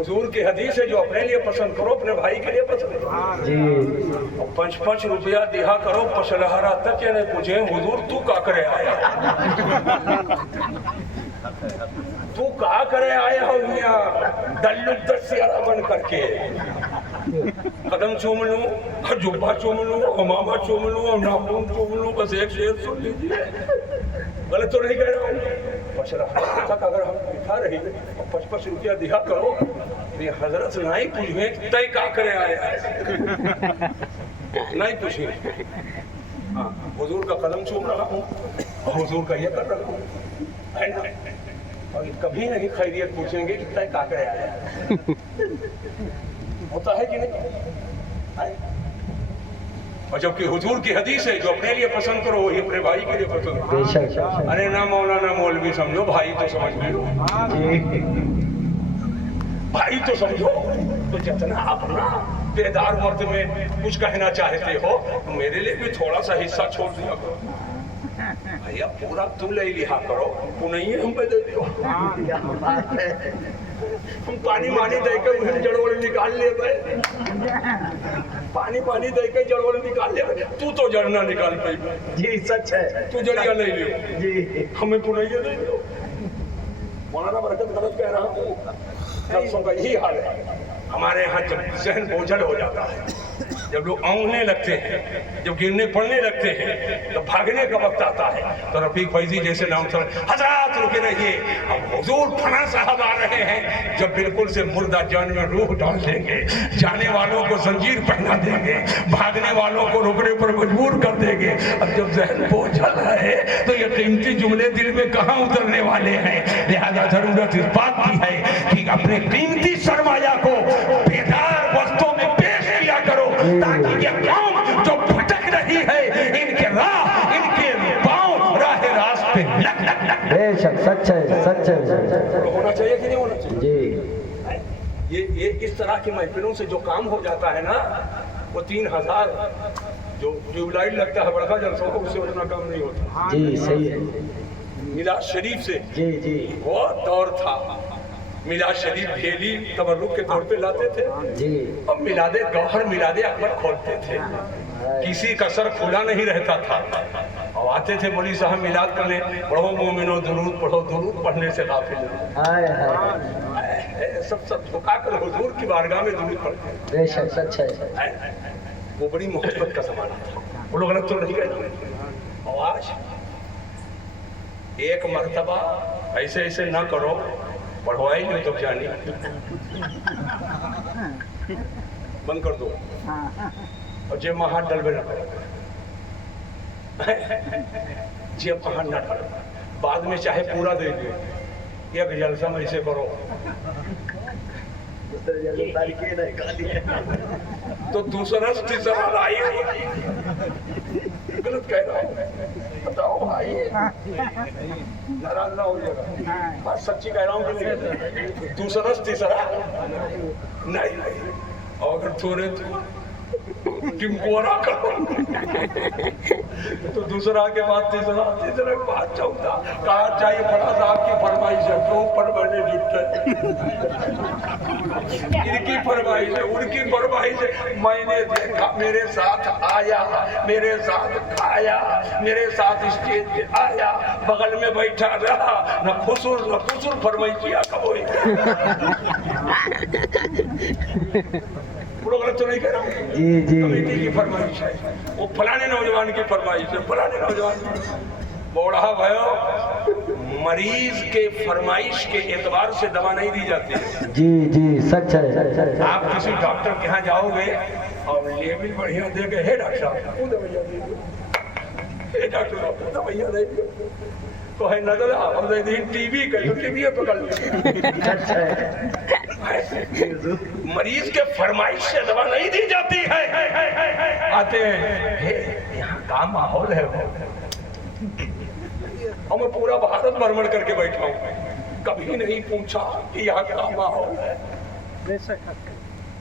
हुजूर की हदीस है, जो अपने लिए पसंद करो अपने भाई के लिए पसंद करो जी। और 5-5 रुपया दिया करो पसलहरा तक, यानी पूछे हुजूर तू का करे आया, तू का करे आया हो यहाँ दल्लुद्दस्यारा बन करके, कदम चूम लूं, जुब्बा चूम लूं, अमामा चूम लूं, नाखून चूम लूं, बस एक शेर सुन लीजिए, गलत तो नहीं कह रहा हूँ। पसलहरा तक अगर हम बिठा रही और 5-5 रुपया दिया करो, तो ये हजरत नहीं पूछे तय का करे आया, नहीं पूछे। हाँ, हुजूर का कदम चूम रहा हूँ और हुजूर का ये कर रहा हूँ, है ना? और कभी नहीं खैरियत पूछेंगे कि तय का करे आया, होता है कि नहीं? और जबकि हुजूर की हदीस है, जो अपने लिए पसंद करो वही अपने भाई के लिए पसंद करो। बेशक। अरे ना मौलाना मौलवी समझो, भाई तो समझ लो, भाई तो समझो। तो जितना अपना बेदार वक्त में कुछ कहना चाहते हो, तो मेरे लिए भी थोड़ा सा हिस्सा छोड़ दिया करो। भैया पूरा तू ले लिया करो, तू नहीं है हम पे दे दियो। हम पानी मानी दे के उन्हें जड़वड़ निकाल ले गए, पानी दे के जड़वड़ निकाल ले गए, तू तो जड़ ना निकाल पाई। जी सच है। तू जड़िया नहीं लियो जी। हमें पुनैया नहीं लियो। मौलाना बरकत गलत कह रहा हूँ, नफ्सों का यही हाल है। हमारे यहाँ जब जहन बोझल हो जाता है, जब लोग औंधने लगते हैं, जब गिरने पड़ने लगते हैं, तो भागने का वक्त आता है, तो रफीक फैजी जैसे नाम सर हजरात रुके रहिए, अब हुजूर फना साहब आ रहे हैं, जब बिल्कुल से मुर्दा जान में रूह डाल देंगे, जाने वालों को जंजीर पहना देंगे, भागने वालों को रुकने पर मजबूर कर देंगे। अब जब जहन बोझल है तो ये कीमती जुमले दिल में कहाँ उतरने वाले हैं। लिहाजा जरूरत इस बात की है कि अपने कीमती सरमाया को बेदार वक्तों में पेश किया करो, ताकि ये कौम जो भटक रही है, इनके राह, इनके पांव राह रास्त पे लग लग लग। बेशक सच है, सच है। होना चाहिए कि नहीं होना चाहिए? जी। ये इस तरह की महफिलों से जो काम हो जाता है ना, वो 3000 जो ट्यूबलाइट लगता है बड़का जलसों को, उससे उतना काम नहीं होता। जी सही है। मिलाद शरीफ से जी जी। वो दौर था, मिलाद शरीफ भेली तबर्रुक के तौर पे लाते थे, जी। और मिलादे गौहर मिलादे अकबर खोलते थे, किसी का सर खुला नहीं रहता था, और आते थे मौलवी साहब मिलाद करने, पढ़ो मोमिनो दुरूद पढ़ो, दुरूद पढ़ने से गाफिल नहीं। हाय हाय। सब झुका कर हुजूर की बारगाह में दुरूद पढ़ते। बेशक सच है। वो बड़ी मोहब्बत का जमाना था, वो लोग गलत तो नहीं गए। और आज एक मर्तबा ऐसे ऐसे ना करो, पढ़वाई नहीं तो जानी बंद कर दो, और जे हाथ डलबे ना करो, जे हाथ ना डालो, बाद में चाहे पूरा दे दो, एक जलसा में ऐसे करो तो दूसरा तीसरा लाई। गलत कह रहा हूँ, बताओ भाई, नाराज ना हो जाएगा, बात सच्ची कह रहा हूँ कि नहीं? दूसरा तीसरा नहीं, और अगर थोड़े टिमकोरा करो तो दूसरा के बाद तीसरा, तीसरे के बाद चौथा। कहा चाहिए बड़ा साहब की फरमाइश है, तो ऊपर मैंने जुटे, इनकी फरमाइश है, उनकी फरमाइश है। मैंने देखा, मेरे साथ आया, मेरे साथ खाया, मेरे साथ स्टेज पे आया, बगल में बैठा रहा, न खुसुर फरमाइशिया कबोई। गलत तो नहीं कह रहा हूँ। जी जी। कमेटी की फरमाइश है, वो फलाने नौजवान की फरमाइश है, फलाने नौजवान। बौढ़ा भयो, मरीज के फरमाइश के एतबार से दवा नहीं दी जाती है। जी जी सच है। आप किसी डॉक्टर के यहाँ जाओगे और लेबिल बढ़िया दे के, हे डॉक्टर साहब वो दवाइयाँ दे दो, हे डॉक्टर साहब दवाइयाँ दे दो, तो है नजर हम दे दी टीबी का, तो टीबी पकड़ ली। सच है। मरीज के फरमाइश से दवा नहीं दी जाती है। आते हैं, यहाँ का माहौल है, और मैं पूरा भारत भ्रमण करके बैठा हूँ, कभी नहीं पूछा कि यहाँ का माहौल है।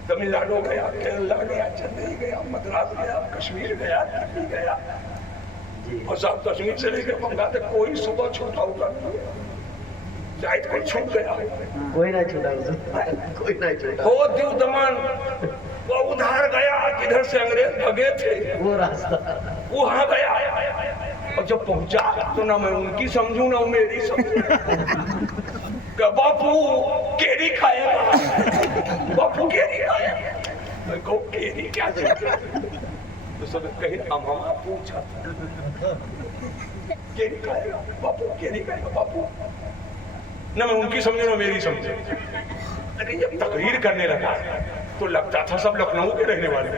तमिलनाडु गया, केरला गया, चेन्नई गया, मद्रास गया, कश्मीर गया, दिल्ली गया, और साहब कश्मीर से लेकर बंगाल तक कोई सुबह छूटा हुआ नहीं है। शायद कोई छूट गया कोई ना छूटा हुजूर, कोई ना छूटा। वो दिव दमन वो उधार गया जिधर से अंग्रेज भगे थे वो रास्ता वहां गया और जब पहुंचा तो ना मैं उनकी समझू ना मेरी समझू कि बापू केरी खाएगा बापू केरी खाएगा मैं कहूँ केरी क्या चीज तो सब कहीं हम पूछा केरी खाएगा बापू ना मैं उनकी समझू ना मेरी समझू लेकिन जब तकरीर करने लगा तो लगता था सब लखनऊ के रहने वाले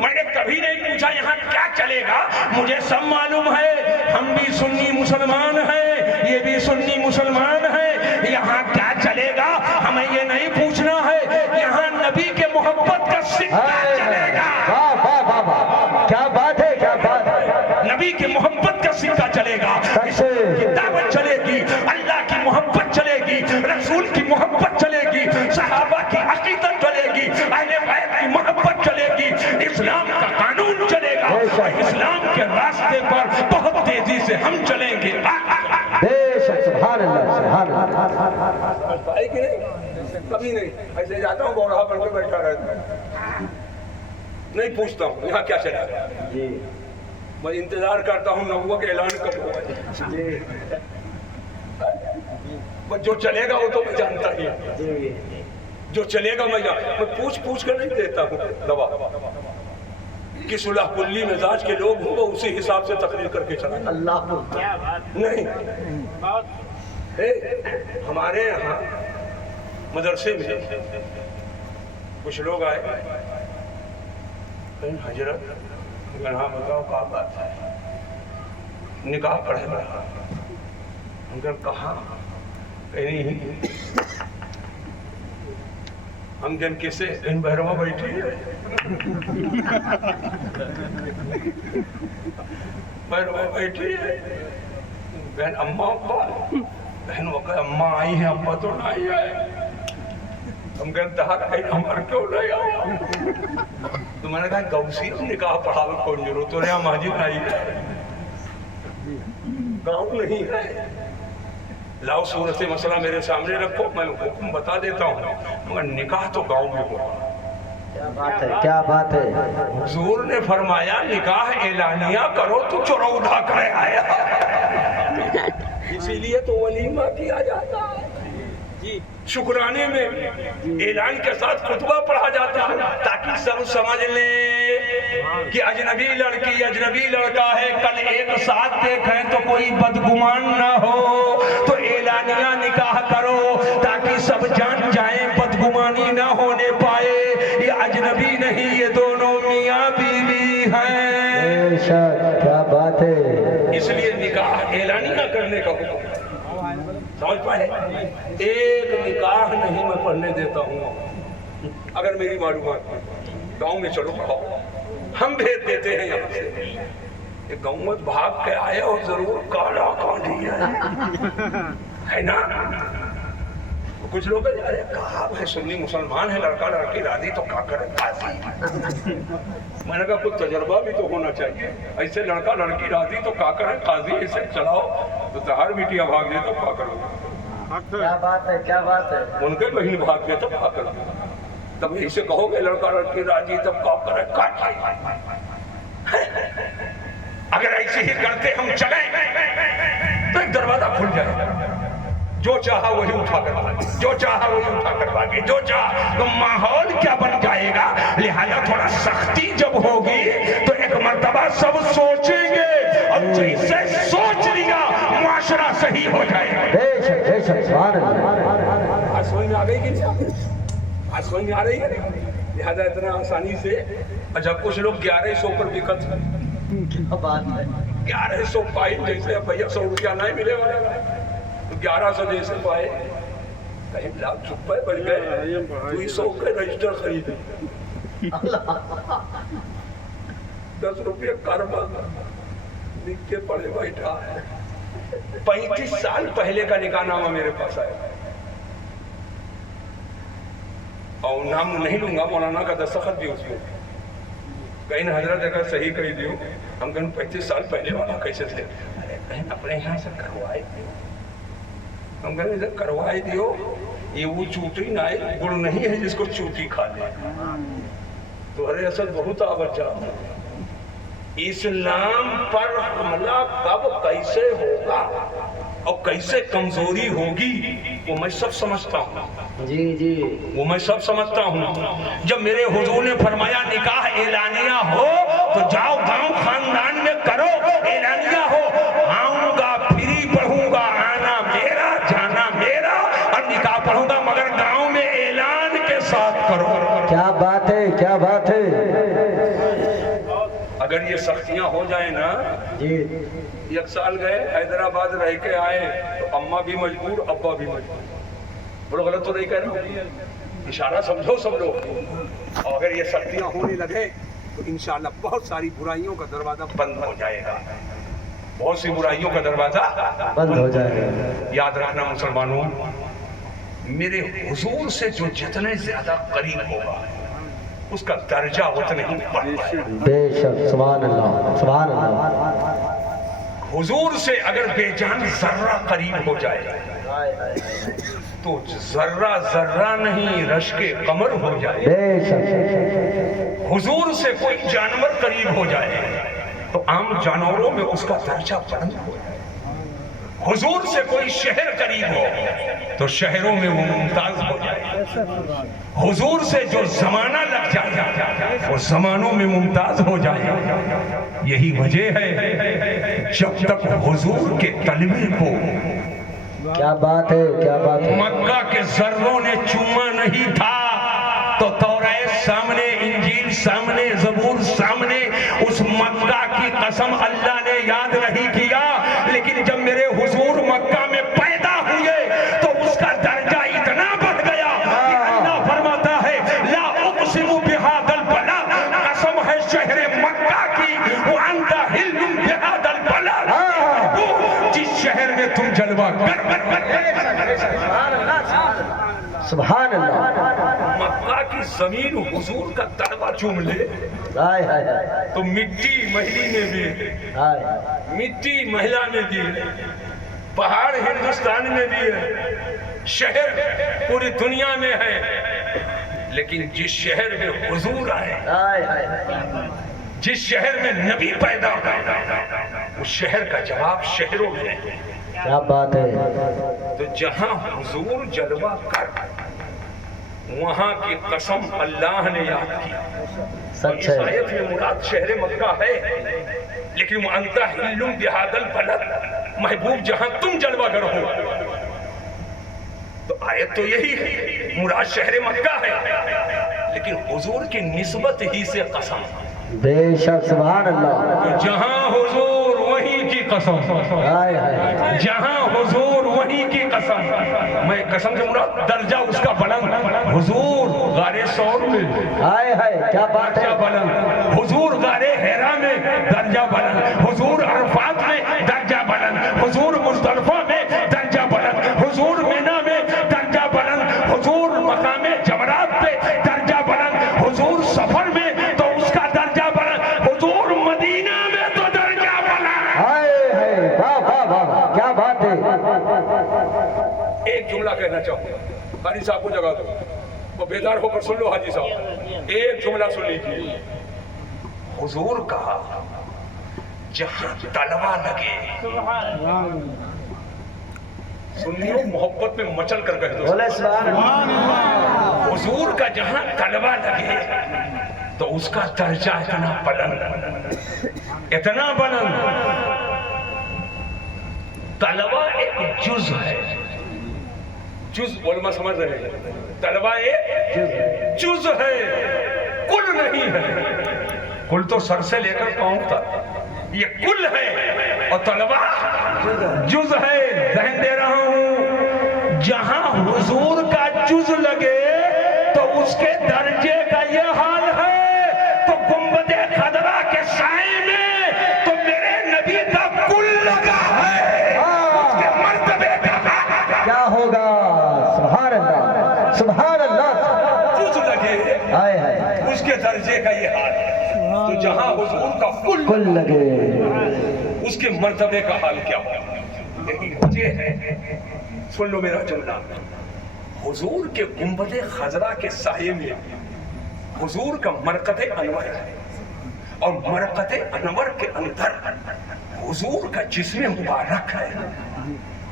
मैंने कभी नहीं पूछा यहाँ क्या चलेगा मुझे सब मालूम है हम भी सुन्नी मुसलमान हैं ये भी सुन्नी मुसलमान हैं यहाँ क्या चलेगा हमें ये नहीं पूछना है यहाँ नबी के मोहब्बत का सिक्का चलेगा क्या बात है क्या बात है नबी के मोहब्बत का सिक्का चलेगा दावत चलेगी अल्लाह की मोहब्बत चलेगी रसूल की मोहब्बत चलेगी सहाबा की अकीदत चलेगी अहले बैत की मोहब्बत चलेगी इस्लाम का कानून चलेगा और इस्लाम के रास्ते पर बहुत तेजी से हम चलेंगे बेशक सुभान अल्लाह सुभान अल्लाह। है कि नहीं कभी नहीं ऐसे जाता हूँ बौढ़ा बन के बैठा रहता हूँ नहीं पूछता हूँ यहाँ क्या चलेगा जी मैं इंतजार करता हूँ नबुव्वत के ऐलान कब होगा जी बस जो चलेगा वो तो मैं जानता ही हूँ जी जो चलेगा मैं पूछ कर नहीं देता हूँ दवा कि सुलह कुल्ली मिजाज के लोग हों वो उसी हिसाब से तकरीर करके चला अल्लाह नहीं हमारे यहाँ मदरसे में कुछ लोग आए हजरत हाँ बताओ क्या बात है निकाह पढ़े रहा उनका कहा कहीं हम जन किसे इन भैरवा बैठी है भैरवा बैठी है बहन अम्मा अब्बा बहन वो कहे अम्मा आई है अब्बा तो नहीं आए हम कहते हमारे क्यों नहीं आओ तो मैंने कहा गौसी निकाह पढ़ावे कौन जरूरत तो यहाँ मस्जिद आई गाँव नहीं है लाओ सूरत से मसला मेरे सामने रखो मैं हुक्म बता देता हूँ मगर निकाह तो गाँव में हो क्या बात है हुजूर ने फरमाया निकाह एलानिया करो तो चौराहा करे आया इसीलिए तो वलीमा किया जाता है शुक्राने में ऐलान के साथ खुतबा पढ़ा जाता है ताकि सब समझ ले कि अजनबी लड़की अजनबी लड़का है कल एक साथ देखें तो कोई बदगुमान ना हो तो ऐलानिया निकाह करो ताकि सब जान जाए बदगुमानी ना होने पाए ये अजनबी नहीं ये दोनों मियाँ बीवी हैं क्या बात है इसलिए निकाह ऐलानिया करने का हुक्म समझ पाए एक निकाह नहीं मैं पढ़ने देता हूँ अगर मेरी मालूमात गाँव में चलो खाओ हम भेज देते हैं यहाँ से ये गौमत भाग के आए और जरूर काला कांडी है ना कुछ लोग अरे कहा भाई सुन्नी मुसलमान है लड़का लड़की राजी तो क्या करे काजी मैंने कहा कुछ तजर्बा भी तो होना चाहिए ऐसे लड़का लड़की राजी तो क्या करे काजी ऐसे चलाओ तो हर बिटिया भाग दे तो क्या करो क्या बात है उनके बहन भाग गए तो क्या करो तब ऐसे कहोगे लड़का लड़की राजी तब क्या करे अगर ऐसे ही करते हम चले तो एक दरवाजा खुल जाए जो चाहा वही उठा कर जो चाहा वही उठा करवागे जो चाहा तो माहौल क्या बन जाएगा लिहाजा थोड़ा सख्ती जब होगी तो एक मर्तबा सब सोचेंगे और जैसे सोच लिया मुआशरा सही हो जाएगा आज समझ में आ गई कि नहीं आज समझ में आ रही है लिहाजा इतना आसानी से अच्छा कुछ लोग 1100 पर बिकत 1100 पाई जैसे भैया 100 रुपया नहीं मिले वाला तो 1100 जैसे पाए कहीं लाख रुपए बढ़ गए 200 के रजिस्टर खरीदे 10 रुपये कारबा लिख के पड़े बैठा 35 साल पहले का निकाहनामा मेरे पास आया और नाम नहीं लूंगा मौलाना का दस्तखत भी उसमें कहीं हजरत अगर सही कही दी हम कहीं 35 साल पहले वाला कैसे थे अरे कहीं अपने यहाँ से करवाए ہم کہتے ہیں کروائی دیو، یہ وہ چوٹی نہ ہے، گڑ نہیں ہے جس کو چوٹی کھا لے. تو ارے اصل بہت آبجا. اسلام پر حملہ کب کیسے ہوگا اور کیسے کمزوری ہوگی وہ میں سب سمجھتا ہوں. جی وہ میں سب سمجھتا ہوں. جب میرے حضور نے فرمایا نکاح اعلانیہ ہو تو جاؤ گاؤں خاندان میں کرو، اعلانیہ ہو. آؤں گا فری پڑھوں گا، آنا میرا جانا میرا، اور نکاح پڑھوں گا مگر گاؤں میں اعلان کے ساتھ کرو. کیا بات ہے، کیا بات ہے. اگر یہ سختیاں ہو جائیں نا. جی 1 سال گئے حیدرآباد رہ کے آئے تو اماں بھی مجبور ابا بھی مجبور. بڑا غلط تو نہیں کہہ رہا، اشارہ سمجھو سب لوگ. اور اگر یہ سختیاں ہونے لگے تو انشاءاللہ بہت ساری برائیوں کا دروازہ بند ہو جائے گا. بہت سی برائیوں کا دروازہ بند ہو جائے گا. یاد رکھنا مسلمانوں، میرے حضور سے جو جتنے زیادہ قریب ہوگا اس کا درجہ اتنا ہی بڑھ جائے گا. بے شک. سبحان اللہ، سبحان اللہ. حضور سے اگر بے جان ذرہ قریب ہو جائے تو ذرہ ذرہ نہیں رشک قمر ہو جائے. بے شک. حضور سے کوئی جانور قریب ہو جائے تو عام جانوروں میں اس کا درجہ بلند ہو جائے. حضور سے کوئی شہر قریب ہو تو شہروں میں وہ ممتاز ہو جائے. حضور سے جو زمانہ لگ جائے وہ زمانوں میں ممتاز ہو جائے. یہی وجہ ہے جب تک حضور کے کلمے کو کیا بات ہے، کیا بات ہے. مکہ کے ذروں نے چوما نہیں تھا تو توریت سامنے، انجیل سامنے، زبور سامنے، اس مکہ کی قسم اللہ نے یاد نہیں کیا. لیکن جب میرے حضور مکہ میں پیدا ہوئے تو اس کا درجہ اتنا بڑھ گیا کہ اللہ فرماتا ہے لا اقسم بہذا البلد، قسم ہے شہر مکہ کی، وانت حل بہذا البلد، جس شہر میں تم جلوہ گر. سبحان اللہ. مکہ کی زمین حضور کا تڑوا چوم لے تو مٹی مہلی میں بھی، مٹی مہلا میں بھی، پہاڑ ہندوستان میں بھی ہے، شہر پوری دنیا میں ہے. لیکن جس شہر میں حضور آئے، جس شہر میں نبی پیدا ہوا، اس شہر کا جواب شہروں میں ہے. کیا بات ہے. تو جہاں حضور جلوہ کر وہاں کی قسم اللہ نے یاد کی. سچ اس ہے. آیت میں مراد شہر مکہ ہے، لیکن وَأَنْتَ حِلٌّ بِهَذَا الْبَلَدِ، محبوب جہاں تم جلوہ گر ہو. تو آیت تو یہی ہے، مراد شہر مکہ ہے، لیکن حضور کی نسبت ہی سے قسم. بے شک. سبحان اللہ. تو جہاں حضور وہیں کی قسم، جہاں حضور وہیں کی قسم. میں قسم سے مراد درجہ اس کا بلند. حضور غار ثور میں کیا بات ہے. درجہ بلند، حضور غار حرا میں درجہ بلند، حضور عرفات میں درجہ بلند، حضور مزدلفہ میں درجہ بلند، حضور مینا میں درجہ بلند، حضور مقام جمرات پہ درجہ بلند، حضور سفر میں تو اس کا درجہ بلند، حضور مدینہ میں تو درجہ بلند. واہ واہ واہ، کیا بات ہے. ایک جملہ کہنا چاہوں، قاری صاحب کو جگہ دو، وہ بیدار ہو کر سن لو. حاجی صاحب ایک جملہ سن لیجیے. حضور کہا جہاں تلوہ لگے، سنیو محبت میں مچل کر کہہ دو. بولے سبحان اللہ. حضور کا جہاں تلوہ لگے تو اس کا درجہ اتنا بلند، اتنا بلند. تلوہ ایک جز ہے، جز علماء سمجھ رہے ہیں، تلوہ ایک جز ہے، کل نہیں ہے. کل تو سر سے لے کر پاؤں تک، یہ کل ہے اور تلوہ جز ہے. ذہن دے رہا ہوں، جہاں حضور کا جز لگے تو اس کے درجے کا یہ حال ہے. تو گنبد خضرا کے سائے میں تو میرے نبی کا کل لگا ہے، اس کے مرتبے کا کیا ہوگا. سبحان اللہ، سبحان اللہ. جز لگے اس کے درجے کا یہ حال ہے. تو جہاں حضور کا کل لگے اس کے مرتبے کا حال کیا ہوگا. یہی وجہ ہے سن لو میرا جملہ، حضور کے گنبد خضرا کے سائے میں حضور کا مرقد انور ہے، اور مرقد انور کے اندر حضور کا جسم مبارک ہے،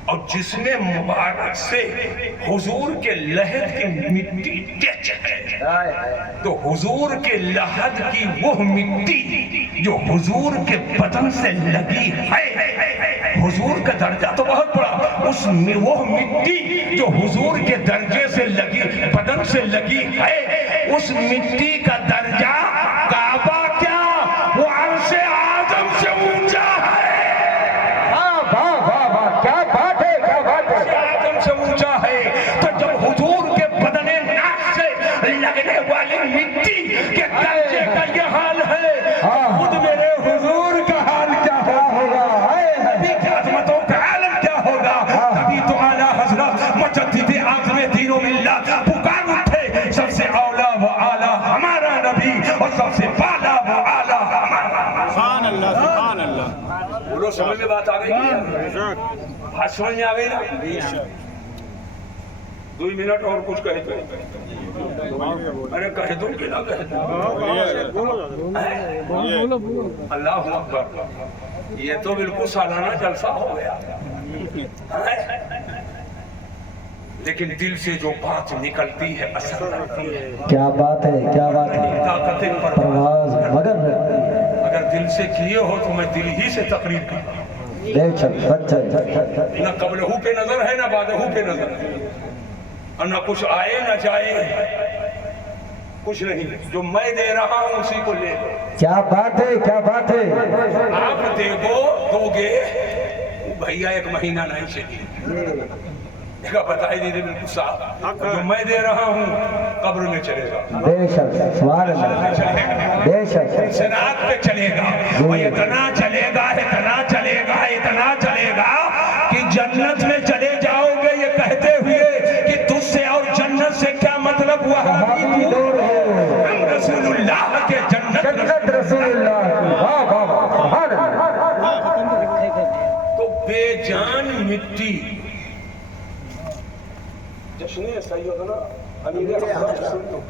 اور جسم مبارک سے حضور کے لحد کی مٹی ٹچ ہے، تو حضور کے لحد کی وہ مٹی جو حضور کے بدن سے لگی ہے، حضور کا درجہ تو بہت بڑا، اس میں وہ مٹی جو حضور کے درجے سے لگی، بدن سے لگی ہے، اس مٹی کا درجہ کعبہ کیا وہ عرش اعظم سے اونچا ہے۔ کیا بات ہے، کیا بات ہے، آدم سے اونچا ہے۔ تو جب حضور کے بدن ناک سے لگنے والی مٹی کے درجے کا یہ حال ہے، خود میرے حضور کا حال کیا ہوگا، نبی کی عظمتوں کا عالم کیا ہوگا۔ تبھی تو اعلیٰ حضرت مجدد اعظم دین و ملت پکار اٹھے، سب سے اولا و اعلیٰ ہمارا نبی، اور سب سے بالا و اعلیٰ ہمارا۔ سبحان اللہ، سبحان اللہ۔ بولو سمجھ میں بات آ گئی؟ بات سمجھ میں آ گئی نا؟ 2 منٹ اور کچھ کہہ دو، ارے کہہ دو کہ نہ کہہ دو؟ اللہ اکبر، یہ تو بالکل سالانہ جلسہ ہو گیا، لیکن دل سے جو بات نکلتی ہے اثر کرتی ہے۔ کیا بات ہے، کیا بات ہے، طاقت پرواز مگر اگر دل سے کیے ہو تو میں دل ہی سے تقریر کرتا ہوں، بے شک سچ ہے، نہ قبلہو پہ نظر ہے نہ بعدہو پہ نظر ہے، اور نہ کچھ آئے نہ جائے، کچھ نہیں، جو میں دے رہا ہوں اسی کو لے لو۔ کیا بات ہے، کیا بات ہے، آپ دو گے بھیا 1 مہینہ نہیں چلیے، دیکھا بتائی دیدے بالکل صاحب، جو میں دے رہا ہوں قبر میں چلے گا، بے شک، سبحان اللہ، بے شک، صراط پہ چلے گا، اور اتنا چلے گا، اتنا چلے گا، اتنا چلے گا کہ جنت میں چلے جاؤ گے یہ کہتے ہوئے کہ تجھ سے اور جنت سے کیا مطلب ہوا، ہم رسول اللہ کے جنت رسول اللہ، واہ واہ واہ، سبحان اللہ۔ تو بے جان مٹی، جشن سیدنا امیر حضرت سن لو،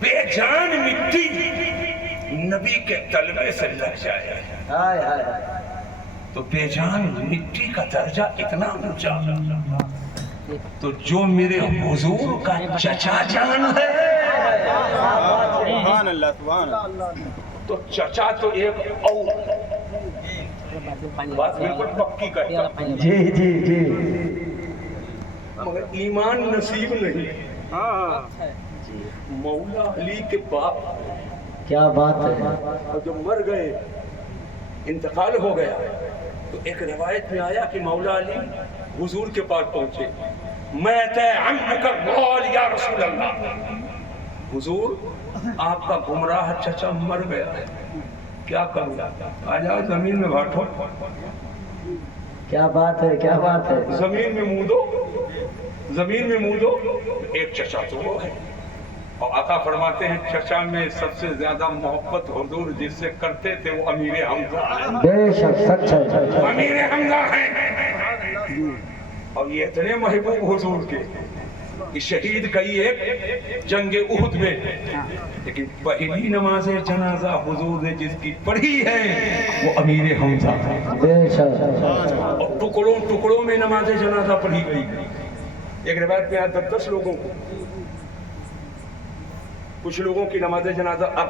بے جان مٹی نبی کے طلبے سے لگ جائے تو بے جان مٹی کا درجہ اتنا اونچا، تو جو میرے حضور کا چچا جان ہے، سبحان اللہ، سبحان اللہ۔ تو چچا تو ایک اور بات بالکل پکی کہتا، جی جی جی، مگر ایمان نصیب نہیں۔ مولا علی کے باپ کیا بات ہے، اور جب مر گئے، انتقال ہو گیا، تو ایک روایت میں آیا کہ مولا علی حضور کے پاس پہنچے، میت عمک الضال یا رسول اللہ، حضور آپ کا گمراہ چچا مر گیا ہے، کیا کروں؟ آ جاؤ زمین میں بیٹھو، کیا بات ہے، کیا بات ہے، زمین میں منہ دو، زمین میں منہ دو۔ ایک چچا تو وہ ہے، اور آقا فرماتے ہیں چچا میں سب سے زیادہ محبت حضور جس سے کرتے تھے وہ امیر حمزہ ہیں، بے شک سچ ہے، امیر حمزہ ہیں، اور یہ اتنے محبوب حضور کے کہ شہید کئی ایک جنگ احد میں، لیکن پہلی نماز جنازہ حضور نے جس کی پڑھی ہے وہ امیر حمزہ ہے، بے شک، اور ٹکڑوں ٹکڑوں میں نماز جنازہ پڑھی گئی۔ ایک روایت میں 10 لوگوں کو، کچھ لوگوں کی نماز جنازہ اب،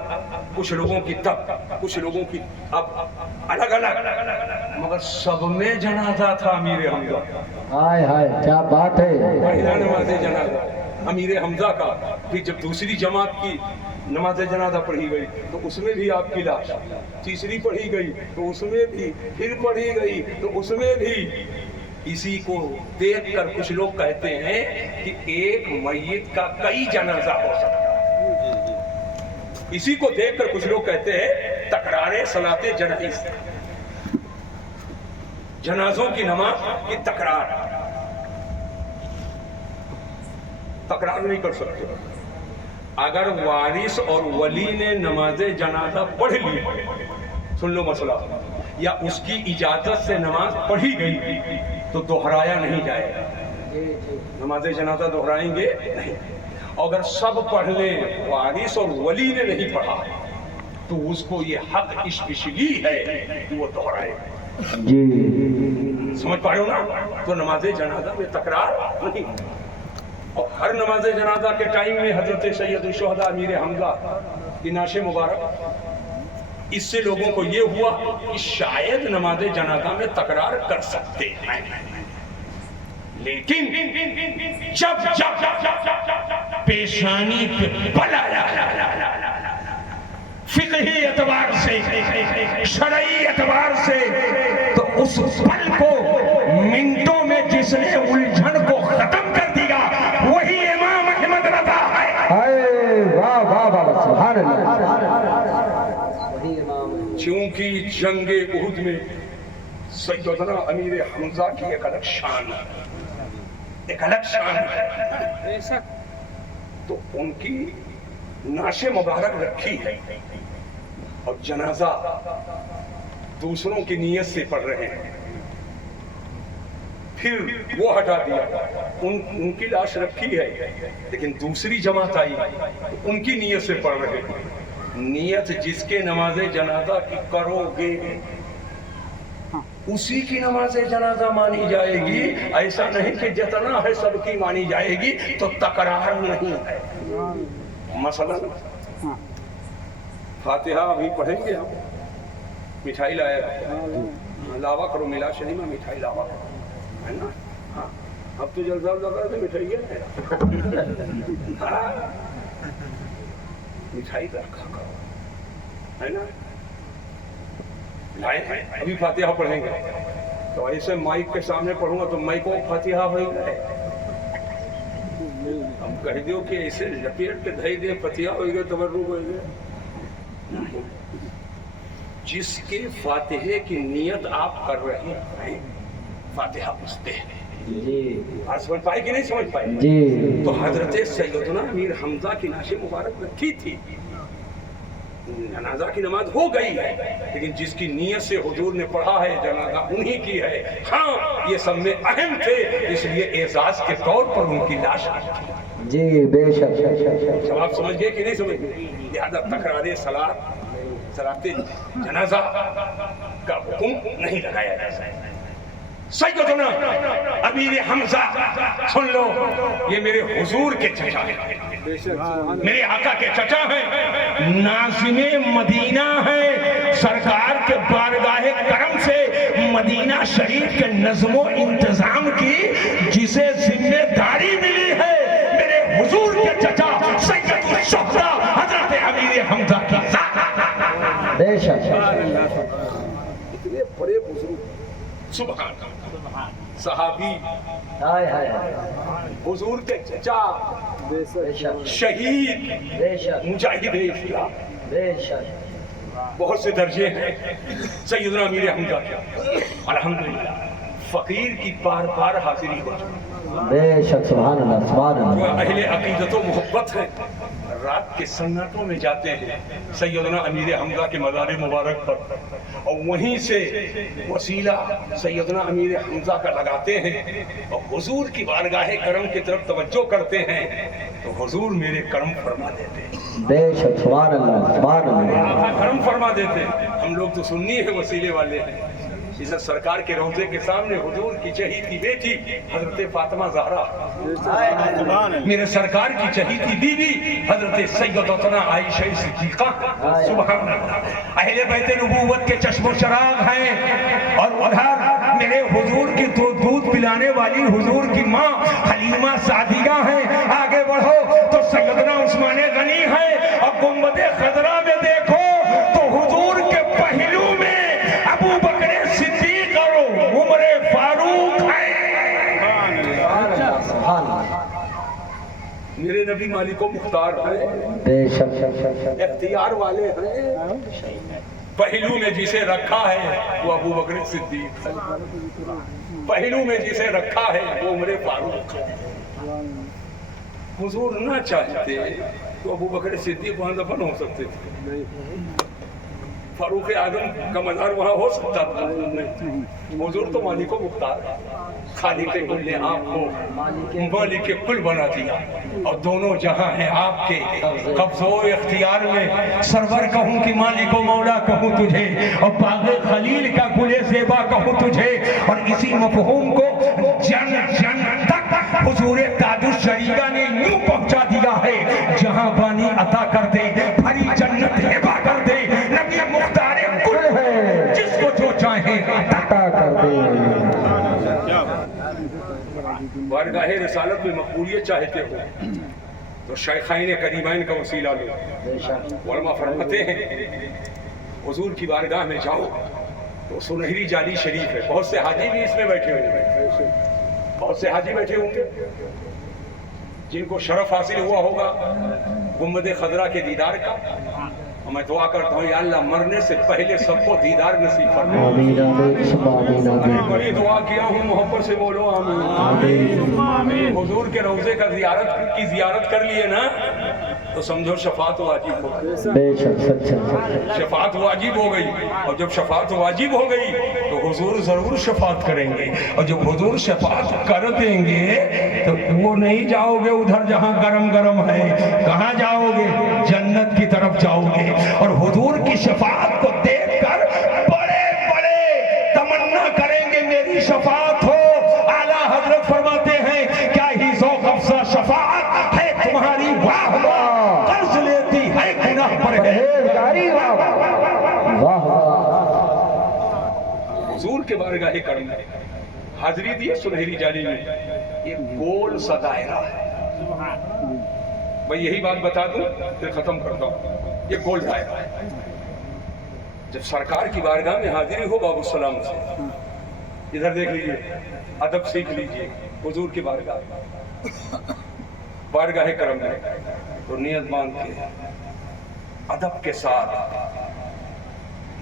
کچھ لوگوں کی تب، کچھ لوگوں کی اب، الگ الگ، مگر سب میں جنازہ تھا امیر حمزہ، ہائے ہائے کیا بات ہے، پہلا نماز جنازہ امیر حمزہ کا، پھر جب دوسری جماعت کی نماز جنازہ پڑھی گئی تو اس میں بھی آپ کی لاش، تیسری پڑھی گئی تو اس میں بھی، پھر پڑھی گئی تو اس میں بھی۔ اسی کو دیکھ کر کچھ لوگ کہتے ہیں کہ ایک میت کا کئی جنازہ ہو سکتا ہے، اسی کو دیکھ کر کچھ لوگ کہتے ہیں تکرار صلاۃ جنائز، جنازوں کی نماز کی تکرار نہیں کر سکتے۔ اگر وارث اور ولی نے نماز جنازہ پڑھ لی، سن لو مسئلہ، یا اس کی اجازت سے نماز پڑھی گئی तो दोहराया नहीं जाएगा। नमाज जनाजा दोहराएंगे नहीं। अगर सब पढ़ लें, वारिस और वली ने नहीं पढ़ा, तो उसको ये हक इश्किशगी है कि वो दोहराए। समझ पा रहे हो ना? तो नमाज जनाजा में तकरार नहीं। और हर नमाज जनाजा के टाइम में हजरत सैयद शुहदा अमीर हमजा की नाशे मुबारक, इससे लोगों को ये हुआ कि शायद नमाज जनाजा में तकरार कर सकते हैं। लेकिन जब जब पेशानी पे बल आया, फिक़ही एतबार से, शरई एतबार से, तो उस पल को मिनटों में जिसने उलझन को खत्म कर दिया वही इमाम अहमद रज़ा है। वाह वाह वाह, सुभान अल्लाह। चूंकि जंगे उहुद में सैयदना अमीर हमजा की एक अलग शान है, तो उनकी नाशे मुबारक रखी है और जनाजा दूसरों की नीयत से पढ़ रहे हैं, फिर वो हटा दिया। उनकी लाश रखी है लेकिन दूसरी जमात आई, उनकी नीयत से पढ़ रहे हैं। नियत जिसके नमाज जनाजा की करोगे उसी की नमाज जनाजा मानी जाएगी। ऐसा नहीं कि जितना है सबकी मानी जाएगी, तो तकरार नहीं है। मसलन फातिहा अभी पढ़ेंगे हम, मिठाई लाया, लावा करो मिला शरीफ में मिठाई लावा करो, है ना? हाँ, अब तो जलसा लगा तो मिठाई है। हाँ, मिठाई रखा करो, है ना? लाए अभी फातिहा पढ़ेंगे, तो ऐसे माइक के सामने पढ़ूंगा तो माइक को फातिहा होगा। हम कह दो कि ऐसे लपेट के धई दे फातिहा होगा, तबर्रुक होगा। जिसके फातिहे की नियत आप कर रहे हैं, फातिहा पूछते हैं। आज समझ पाए कि नहीं समझ पाए? तो हजरत सैयदना अमीर हमजा की नाशे मुबारक रखी थी, जनाजा की नमाज हो गई है, लेकिन जिसकी नीयत से हुजूर ने पढ़ा है जनाजा उन्हीं की है। हाँ, ये सब में अहम थे, इसलिए एजाज के तौर पर उनकी लाश जी बेशक। जवाब समझ गए कि नहीं समझ गए? लिहाजा तकरारे सलाते जनाजा का हुक्म नहीं लगाया जा सकता। सैयदना अमीर हमजा, सुन लो, ये मेरे हुजूर के चचा हैं, मेरे आका के चचा हैं, नाज़िमे मदीना है। सरकार के बारगाहे करम से मदीना शरीफ के नज़्मो इंतजाम की जिसे जिम्मेदारी मिली है, मेरे हुजूर के चचा सैयद शुहदा हजरत अमीर हमजा की बेशक। इतने बड़े बुजुर्ग, सुभान सहाबी, हुजूर के चचा, शहीद, मुजाहिद इस्लाम, बहुत से दर्जे हैं सैयदना अमीर हमजा के। अल्हम्दुलिल्लाह फकीर की बार बार हाजिरी हो चुकी। बेशक, सुभान अल्लाह, सुभान अल्लाह। अहले अकीदत व मोहब्बत है, रात के सन्नाटों में जाते हैं सैयदना अमीर हमजा के मज़ार मुबारक पर, और वहीं से वसीला सैयदना अमीर हमजा का लगाते हैं और हुजूर की बारगाह करम की तरफ तवज्जो करते हैं, तो हुजूर मेरे करम फरमा देते हैं। बेशक, सुभान अल्लाह, सुभान अल्लाह। करम फरमा देते हैं। हम लोग तो सुन्नी है, वसीले वाले हैं। इधर सरकार के रोज़े के सामने हुजूर की चहीती बेटी हजरत फातिमा ज़हरा, मेरे सरकार की चहीती बीवी हजरत सैयदतना आयशा सिद्दीक़ा, सुभान अल्लाह, अहले बैत नबूवत के चश्मो चराग हैं। और उधर मेरे हुजूर की तो दूध पिलाने वाली हुजूर की माँ हलीमा सादिया हैं। आगे बढ़ो तो सैयदना उस्मान गनी है, और गुंबदे खजरा में देखो तो हुजूर के पहलू में अबू बकर सिद्दीक और उमर फारूक है। मेरे नबी मालिको मुख्तार है, इख्तियार वाले हैं। पहलू में जिसे रखा है वो अबू बकर सिद्दीक है, पहलू में जिसे रखा है वो उमर फारूक है। हुजूर ना चाहते तो अबू बकर सिद्दीक वहां दफन हो सकते थे, फारूक आजम का मज़ार वहाँ हो सकता था नहीं। हुजूर तो मालिक मुख्तार खालिक कुल ने आपको मालिक कुल बना दिया और दोनों जहां हैं आपके कब्ज़ो इख्तियार में। सरवर कहूँ कि मालिक मौला कहूँ तुझे और बाग़े खलील का गुले ज़ेबा कहूँ तुझे। और इसी मफ़हूम को जन जन तक हुजूर ताजुश शरीगा ने यूं पहुंचा दिया है, जहां बानी अता कर दे भरी जन्नत हिबा कर दे, नबी मुख्तार कुल है जिसको जो चाहे अता कर दे। बारगाह रिसालत में मकबूलियत चाहते हो तो शेखैन करीमैन का वसीला लो। उलमा फरमाते हैं हुजूर की बारगाह में जाओ तो सुनहरी जाली शरीफ है, बहुत से हाजी भी इसमें बैठे हुए, बहुत से हाजी बैठे होंगे जिनको शरफ हासिल हुआ होगा गुंबद खजरा के दीदार का। और मैं दुआ करता हूँ या अल्लाह मरने से पहले सबको दीदार नसीब फरमा। बड़ी दुआ किया हूँ मोहब्बत से बोलो आमीन। हुजूर के रोज़े का जियारत कर लिए ना तो समझो शफात वाजिब हो गई। शफात वाजिब हो गई और जब शफात वाजिब हो गई तो हुजूर जरूर शफात करेंगे। और जब हुजूर शफात कर देंगे तो वो नहीं जाओगे उधर जहां गरम गरम है, कहां जाओगे? जन्नत की तरफ जाओगे। और हुजूर की शफात को देखकर बड़े बड़े तमन्ना करेंगे मेरी शफात हो। आला हजरत फरमाते हैं क्या ही ज़ौक़ अफ़ज़ा शफात है तुम्हारी, वाह वाह कर्ज लेती है गुनाह परहेज़गारी, वाह वाह। हुजूर के बारगाह करम में हाजिरी दी सुनहरी जाली में एक गोल सा दायरा है। मैं यही बात बता दूं फिर खत्म करता हूं। ये गोल दायरा है। जब सरकार की बारगाह में हाजिरी हो बाबू सलाम से, इधर देख लीजिए, अदब सीख लीजिए हुजूर की बारगाह करम में तो नियत बांध के अदब के साथ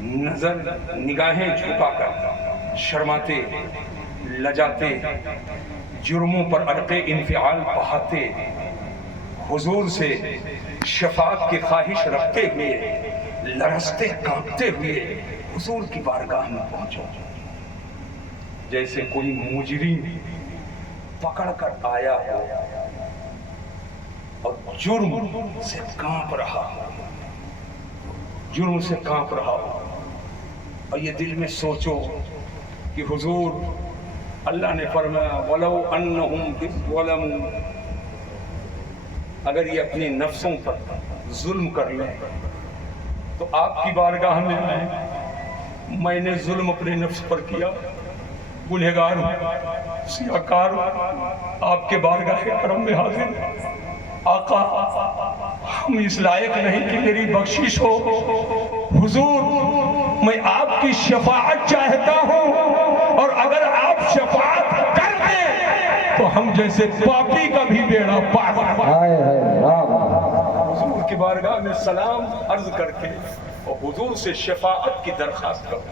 नजर निगाहें झुकाकर शर्माते लजाते जुर्मों पर अड़के इंफिआल बहाते हुजूर से शफात की ख्वाहिश रखते हुए लरसते कांपते हुए हुजूर की बारगाह में पहुंचो। जैसे कोई मुजरिम पकड़ कर आया हो और जुर्म से कांप रहा हो, जुर्म से कांप रहा हो। और ये दिल में सोचो कि हुजूर अल्लाह ने फरमाया वलौ अन्नहुम ज़लमू, अगर ये अपनी नफ्सों पर जुल्म कर लें तो आपकी बारगाह में आए। मैंने जुल्म अपने नफ्स पर किया, गुनहगार हूँ, सियाकार हूँ, आपके बारगाह करम में हाजिर। आका हम इस लायक नहीं कि मेरी बख्शिश हो। हुजूर मैं आपकी शफाअत चाहता हूँ और अगर आप शफाअत कर दें तो हम जैसे पापी का भी बेड़ा पार। हुजूर की बारगाह में सलाम अर्ज करके और हुजूर से शफाअत की दरखास्त करो।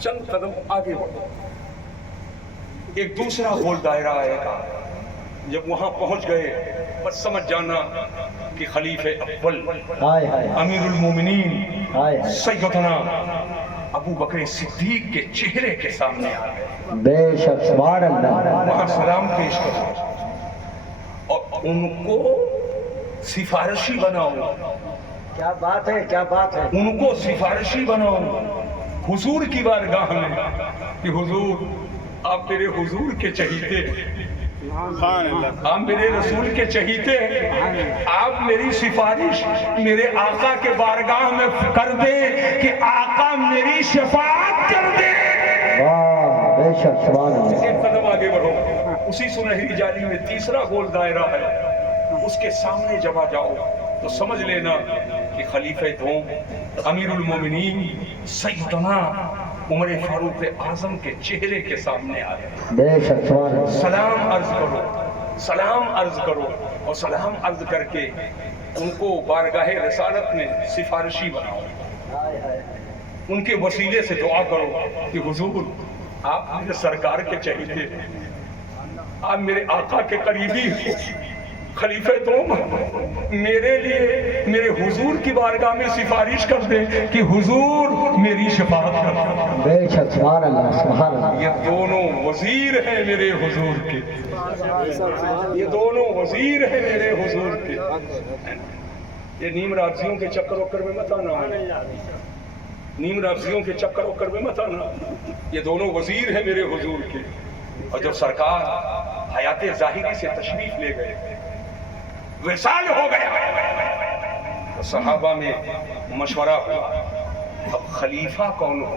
चंद कदम आगे बढ़ो, एक दूसरा गोल दायरा आएगा। जब वहां पहुंच गए बस समझ जाना कि खलीफे अव्वल अमीरुल मोमिनीन सैयदना अबू बकर सिद्दीक के चेहरे के सामने आ गए। बेशक सुभान अल्लाह। वहां सलाम पेश करो और उनको सिफारिशी बनाओ। क्या बात है, क्या बात है। उनको सिफारिशी बनाओ हुजूर की बारगाह में कि हुजूर आप मेरे हुजूर के चहीते, आप मेरे रसूल के चहीते, आप मेरी सिफारिश मेरे आका के बारगाह में कर दे कि आका मेरी शफाअत कर दे। वाह बेशक सुभान अल्लाह। एक कदम आगे बढ़ो, उसी सुनहरी जाली में तीसरा गोल दायरा है। उसके सामने जब आ जाओ तो समझ लेना कि खलीफे दो अमीरुल मोमिनीन सैयदना उमर फारूक आजम के चेहरे के सामने आ गए। सलाम अर्ज करो, सलाम अर्ज करो और सलाम अर्ज करके उनको बारगाह रिसालत में सिफारिशी बनाओ। उनके वसीले से दुआ करो कि हुजूर आप मेरे सरकार के चहीते, आप मेरे आका के करीबी हो, خلیفہ تم میرے لیے میرے حضور کی بارگاہ میں سفارش کر دیں کہ حضور میری شفاعت کر. بے شک سبحان اللہ سبحان اللہ. یہ دونوں وزیر ہیں میرے حضور کے, یہ دونوں وزیر ہیں میرے حضور کے. یہ نیم راتیوں کے چکر وکر میں مت آنا, نیم راتیوں کے چکر وکر میں مت آنا. یہ دونوں وزیر ہیں میرے حضور کے. اور جب سرکار حیات ظاہری سے تشریف لے گئے, وصال ہو گیا, تو صحابہ میں مشورہ ہوا اب خلیفہ کون ہو.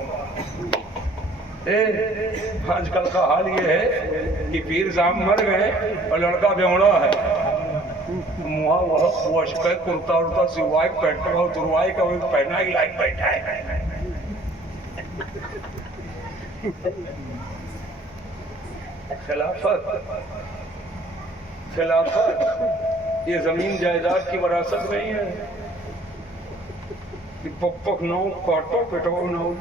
آج کل کا حال یہ ہے کہ پیر صاحب مر گئے اور لڑکا بیوڑا ہے, وہاں وہ خوش کا کرتا ارتا سوائے بیٹھا ہو دروائے کا وہ پہنا ہی لائق بیٹھا ہے. خلافت یہ زمین جائیداد کی وراثت نہیں ہے کہ پک نو کاٹو پٹو نو.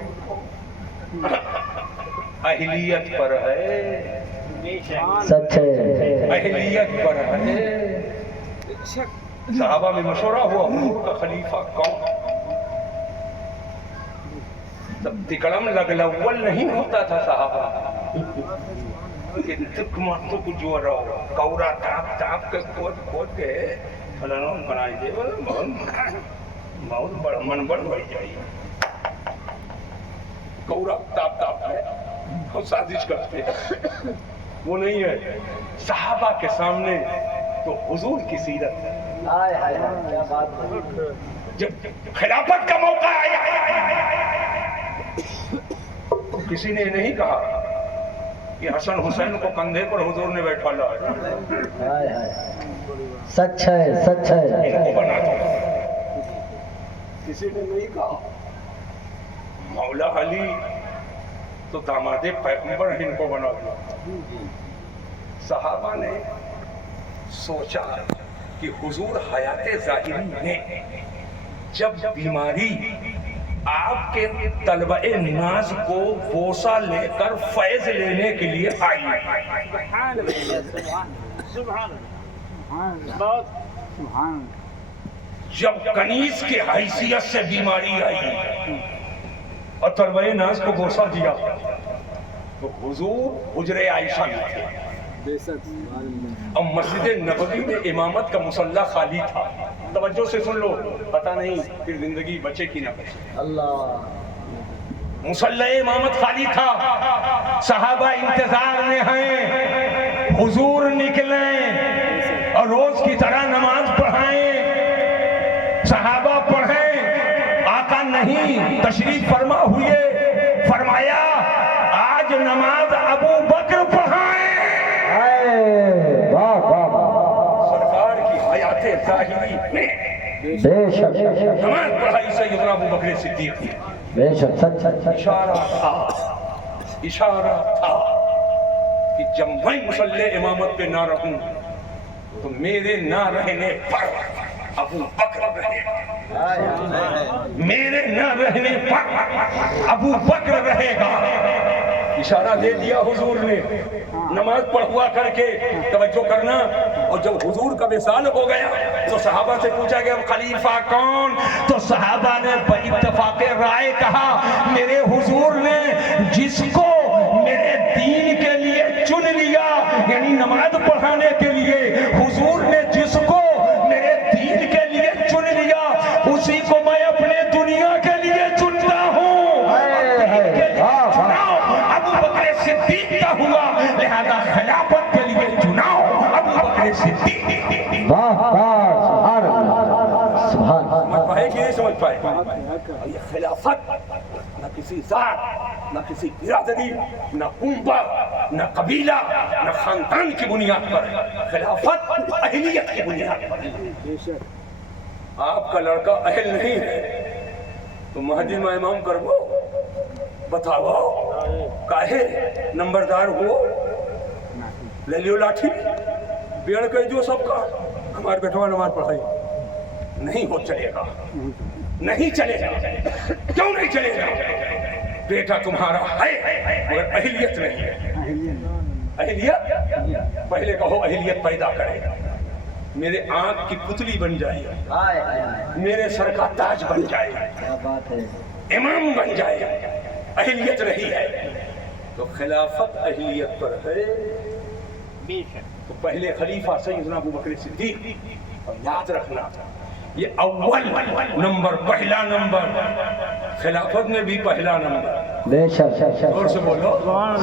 اہلیت پر ہے, سچ ہے, اہلیت پر ہے. صحابہ میں مشورہ ہوا حضور کا خلیفہ کون. تب تکڑم لگلول نہیں ہوتا تھا صحابہ کہ تک ماتک جو رہو کورا تاپ تاپ کے کھود کے فلانوں بنائی دے بہت بڑا من بڑھ بڑھ جائی. کورا تاپ تاپ ہے اور سازش کرتے ہیں, وہ نہیں ہے. صحابہ کے سامنے تو حضور کی سیرت ہے. جب خلافت کا موقع آیا تو کسی نے نہیں کہا کہ حسن حسین کو کندھے پر حضور نے بیٹھا لایا. سچ ہے سچ ہے. ان کو بنا دو. کسی نے نہیں کہا مولا علی تو داماد پیغمبر ان کو بنا دو. صحابہ نے سوچا کہ حضور حیات ظاہری میں جب بیماری آپ کے طلبہ ناز کو بوسہ لے کر فیض لینے کے لیے آئی, جب کنیز کی حیثیت سے بیماری آئی اور طلبہ ناز کو بوسہ دیا تو حضور حجرِ عائشہ میں تھے اور مسجد نبوی میں امامت کا مصلی خالی تھا. توجہ سے سن لو, پتہ نہیں پھر زندگی بچے کی نہ بچے. اللہ, مصلی امامت خالی تھا, صحابہ انتظار میں ہیں حضور نکلیں اور روز کی طرح نماز پڑھائیں. صحابہ پڑھیں, آقا نہیں تشریف فرما ہوئے, فرمایا آج نماز ابو بکر پڑھائیں. سرکار کی حیات ظاہری میں بے شک نماز پڑھائی سیدنا ابو بکر صدیق نے. بے شک سچ سچ. اشارہ تھا کہ جب میں مصلی امامت پہ نہ رہوں تو میرے نہ رہنے پر ابو بکر رہے گا, میرے نہ رہنے پر ابو بکر رہے گا. اشارہ دے دیا حضور نے. نماز پڑھوا کر کے توجہ کرنا. اور جب حضور کا وصال ہو گیا تو صحابہ سے پوچھا گیا خلیفہ کون, تو صحابہ نے باتفاق رائے کہا میرے حضور نے جس کو میرے دین کے لیے چن لیا, یعنی نماز پڑھانے کے لیے حضور نے جس کو میرے دین کے لیے چن لیا اسی کو میں اپنے دنیا کے لیے چنتا ہوں. ابو بکر صدیق کا ہوا, لہذا خلافت کے لیے چناؤ ابو بکر صدیق. سمجھ پائے کہ نہیں سمجھ پائے؟ یہ خلافت نہ کسی ذات, نہ کسی برادری, نہ کنبہ, نہ قبیلہ, نہ خاندان کی بنیاد پر. خلافت اہلیت کی بنیاد پر. آپ کا لڑکا اہل نہیں ہے تو مسجد میں امام کر دو, بتاؤ کاہے نمبردار ہو, لے لیو لاٹھی بیڑ کے جو سب کا ہمارے بیٹھوا نماز پڑھائی. نہیں ہو چلے گا, نہیں چلے گا. کیوں نہیں چلے گا؟ بیٹا تمہارا ہے مگر اہلیت نہیں ہے. اہلیت پہلے کہو اہلیت پیدا کرے. میرے آنکھ کی پتلی بن جائے، میرے سر کا تاج بن جائے، کیا بات ہے، امام بن جائے، اہلیت رہی ہے تو خلافت اہلیت پر ہے تو پہلے خلیفہ سیدنا ابوبکر صدیق، اور یاد رکھنا یہ اول نمبر، پہلا نمبر، خلافت میں بھی پہلا نمبر، بے شک اور سے بولو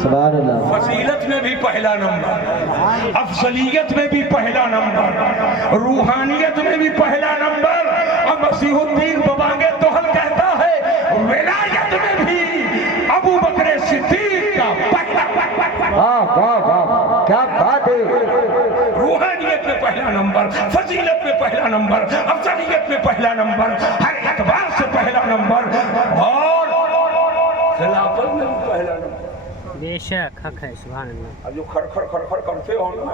سبحان اللہ، فضیلت میں بھی پہلا نمبر، افضلیت میں بھی پہلا نمبر، روحانیت میں بھی پہلا نمبر، اور مسیح الدین ببانگے توحل کہتا ہے ولایت میں بھی ابوبکر صدیق کا پہلا، واہ واہ واہ، کیا بات ہے، روحانیت میں پہلا نمبر، فضیلت میں پہلا نمبر، افضلیت میں پہلا نمبر، ہر اعتبار سے پہلا نمبر، اور خلافت میں بھی پہلا نمبر۔ بے شک حق ہے، سبحان اللہ۔ اب جو کھڑ کھڑ کرتے ہو نا،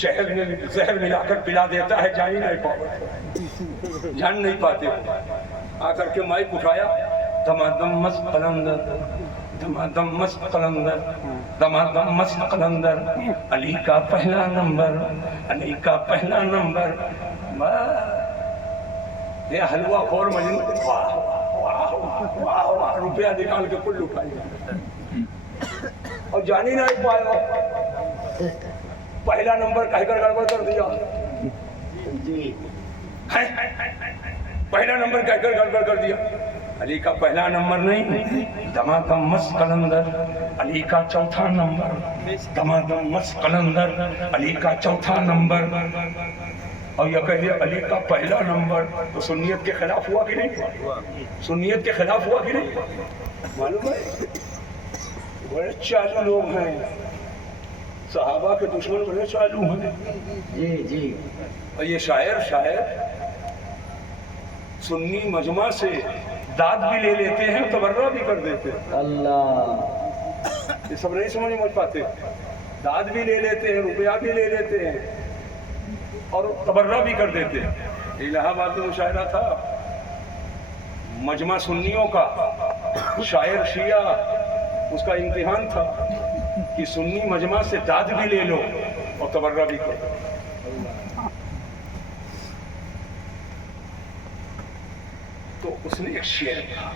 شہد میں زہر ملا کر پلا دیتا ہے، جان ہی نہیں پاتے، جان نہیں پاتے، آ کر کے مائک اٹھایا، دمادم مست قلندر، دمادم مست قلندر، دمادم مست قلندر، علی کا پہلا نمبر، علی کا پہلا نمبر، یہ حلوہ خور مجنون، واہ واہ واہ واہ واہ، روپیہ نکال کے کل اٹھائی اور جان ہی نہیں پایا، پہلا نمبر کہہ کر گڑبڑ کر دیا، پہلا نمبر کہہ کر گڑبڑ کر دیا، علی کا پہلا نمبر نہیں، دمادم مست قلندر، علی کا چوتھا نمبر، دمادم مست قلندر، علی کا چوتھا نمبر، اور یہ کہہ دیا علی کا پہلا نمبر، تو سنیت کے خلاف ہوا کہ نہیں؟ سنیت کے خلاف ہوا کہ نہیں؟ معلوم ہے بڑے چالو لوگ ہیں، صحابہ کے دشمن بڑے چالو ہیں، جی جی، اور یہ شاعر سنی مجمع سے داد بھی لے لیتے ہیں، تبرہ بھی کر دیتے ہیں، اللہ، یہ سب نہیں سمجھ پاتے، داد بھی لے لیتے ہیں، روپیہ بھی لے لیتے ہیں اور تبرہ بھی کر دیتے ہیں۔ الہ آباد میں مشاعرہ تھا مجمع سنیوں کا، شاعر شیعہ، اس کا امتحان تھا کہ سنی مجمع سے داد بھی لے لو اور تبرہ بھی کرو۔ تو اس نے ایک شعر کہا،